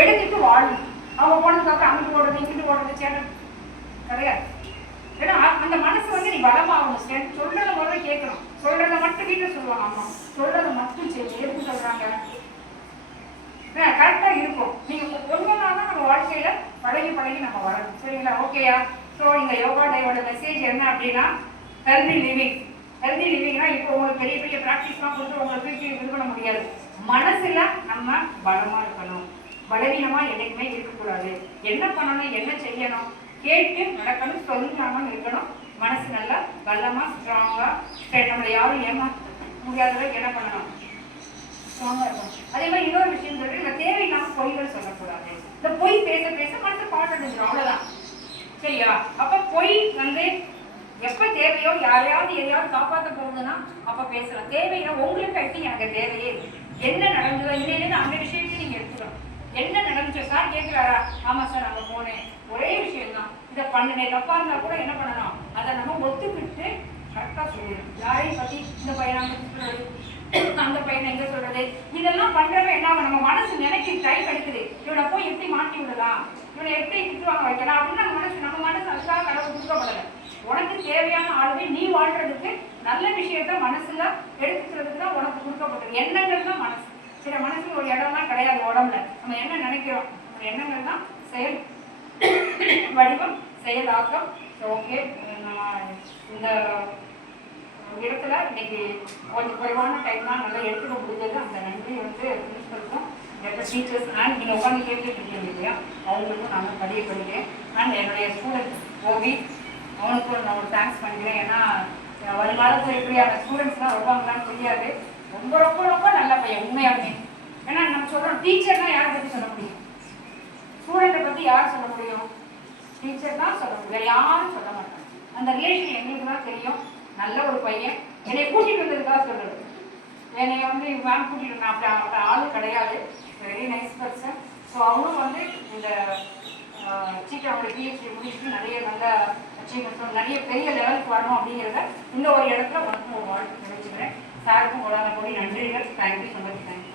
எடுத்துட்டு வாழணும். அவங்க போனதுக்கப்புறம் அங்கிட்டு ஓடுறது இங்கிட்டு ஓடுறது சேனல் கிடையாது. ஏன்னா அந்த மனசு வந்து நீ பலமாகணும். சொல்றத முதல்ல கேட்கணும். சொல்றத மட்டும் வீட்டில் சொல்லுவாங்க அம்மா, சொல்றத மட்டும் சரி எதுக்கு சொல்றாங்க கரெக்டா இருக்கும். நீங்க ஒன்றுனாலும் நம்ம வாழ்க்கையில பழகி பழகி நம்ம வரணும். சரிங்களா? ஓகேயா? ஸோ இந்த யோகா டேவோட மெசேஜ் என்ன அப்படின்னா ஹெல்தி லிவிங். ஹெல்தி லிவிங்னா இப்போ உங்களுக்கு பெரிய பெரிய ப்ராக்டிஸ்லாம் கொடுத்து உங்களை தூக்கி இது பண்ண முடியாது. மனசுல நம்ம பலமா இருக்கணும். பலவீனமா என்னைக்குமே இருக்கக்கூடாது. என்ன பண்ணணும், என்ன செய்யணும், கேட்டு நடக்கணும், சொல்லிக்காம இருக்கணும். மனசு நல்லா பலமா ஸ்ட்ராங்கா நம்மளை யாரும் ஏமாற்ற முடியாதவங்க என்ன பண்ணணும், ஸ்ட்ராங்கா இருக்கணும். அதே மாதிரி இன்னொரு விஷயம் சொல்றது, இந்த தேவையில்லாம பொய்கள் சொல்லக்கூடாது. இந்த பொய் பேச பேச மனசு பாட்டு அவ்வளவுதான். சரியா? அப்ப பொய் வந்து எப்ப தேவையோ யாரையாவது எதையாவது காப்பாற்ற போகுதுன்னா அப்ப பேசலாம். தேவைன்னா உங்களுக்கு ஆயிட்டு எனக்கு தேவையே என்ன நடந்ததோ இல்லைன்னு அந்த விஷயத்தையும் நீங்க எடுத்துக்கலாம். என்ன நடந்துச்சு சார் கேட்கிறாரா? ஆமா சார் அங்க போனேன், ஒரே விஷயம் தான், இதை பண்ணினேன், தப்பா இருந்தா கூட என்ன பண்ணணும், அதை நம்ம ஒத்துக்கிட்டு கரெக்டா சொல்லணும். யாரையும் பத்தி இந்த பையனை சொல்றது, அந்த பையனை எங்க சொல்றது, இதெல்லாம் பண்றப்ப என்ன நம்ம மனசு நினைக்க டைம் எடுக்குது. இவனை போய் எப்படி மாட்டி விடலாம், இவனை எப்படி குற்றுவாங்க வைக்கலாம் அப்படின்னு நம்ம மனசு அதுக்காக கடவுள் கொடுக்கப்படலை. உனக்கு தேவையான ஆளுமே நீ வாழ்றதுக்கு நல்ல விஷயத்த மனசுல எடுத்துக்கிறதுக்கு தான் உனக்கு கொடுக்கப்பட்டது. எண்ணங்கள் தான் மனசு. சில மனசுல ஒரு இடம்லாம் கிடையாது உடம்புல. நம்ம என்ன நினைக்கிறோம், நம்ம எண்ணங்கள் தான் செயல் வடிவம், செயலாக்கம். ஓகே, இந்த இடத்துல இன்னைக்கு கொஞ்சம் குறைவான டைம் தான் நல்லா எடுத்துக்க முடிஞ்சது. அந்த நன்றி வந்து பிரின்சிபலுக்கும் டீச்சர்ஸ் அண்ட் நீங்கள் உட்காந்து கேட்டுட்டு இருக்கீங்க இல்லையா, அவங்களுக்கும் நான் படிக்கிறேன். அண்ட் என்னுடைய ஸ்டூடெண்ட் ஓவி, அவனுக்கும் நான் ஒரு தேங்க்ஸ் பண்ணிக்கிறேன். ஏன்னா வருங்காலத்தில் எப்படியான ஸ்டூடெண்ட்ஸ்லாம் வருவாங்களான்னு தெரியாது. ரொம்ப ரொம்ப ரொம்ப நல்ல பையன் உண்மையாலுமே. ஏன்னா நம்ம சொல்கிறோம் டீச்சர்னா யாரை பற்றி சொல்ல முடியும், ஸ்டூடெண்ட்டை பற்றி யார் சொல்ல முடியும், டீச்சர் தான் சொல்ல முடியும், யாரும் சொல்ல மாட்டாங்க. அந்த ரிலேஷன் எங்களுக்கு தான் தெரியும். நல்ல ஒரு பையன், என்னை கூட்டிகிட்டு வந்ததுக்காக சொல்கிறது. என்னை வந்து மேம் கூட்டிகிட்டு வந்தேன், அப்படி ஆளும் கிடையாது. Very nice person. ஸோ அவனும் வந்து இந்த சீக்கிரம் அவங்களை பிஹெச்டி முடிச்சுட்டு நிறைய நல்ல அச்சீவ்மெண்ட்ஸும் நிறைய பெரிய லெவலுக்கு வரணும் அப்படிங்கிறத இந்த ஒரு இடத்துல உனக்கும் ஒரு வாழ்க்கை நினைச்சுக்கிறேன். சாருக்கும் கோடான கோடி நன்றிகள். Thank you so much. தேங்க்யூ.